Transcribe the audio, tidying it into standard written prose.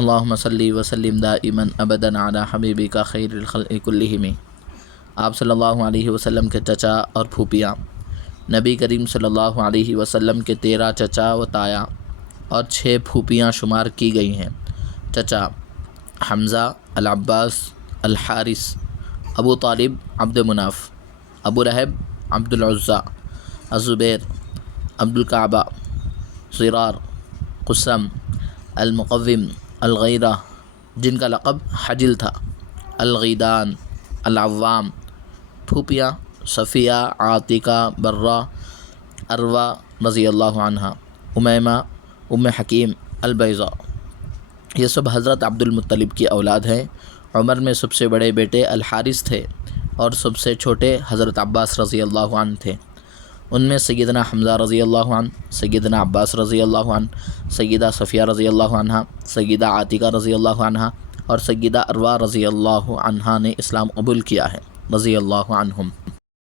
اللہم صلی وسلم دائما ابدا علی حبیبک خیر الخلق کلہم۔ آپ صلی اللہ علیہ وسلم کے چچا اور پھوپھیاں، نبی کریم صلی اللہ علیہ وسلم کے 13 چچا و تایا اور 6 پھوپھیاں شمار کی گئی ہیں۔ چچا: حمزہ، العباس، الحارث، ابو طالب، عبد مناف، ابو لہب، عبد العزیٰ، الزبیر، عبد الکعبہ، ضرار، قسم، المقوم، الغیرہ جن کا لقب حجل تھا، الغیدان، العوام۔ پھوپھیاں: صفیہ، عاتقہ، برہ، عروہ رضی اللہ عنہ، امیمہ، ام حکیم، البیضاء۔ یہ سب حضرت عبد المطلب کی اولاد ہیں۔ عمر میں سب سے بڑے بیٹے الحارث تھے اور سب سے چھوٹے حضرت عباس رضی اللہ عنہ تھے۔ ان میں سیدنا حمزہ رضی اللہ عنہ، سیدنا عباس رضی اللہ عنہ، سیدہ صفیہ رضی اللہ عنہ، سیدہ عاتقہ رضی اللہ عنہ اور سیدہ عروہ رضی اللہ عنہ نے اسلام قبول کیا ہے، رضی اللہ عنہم۔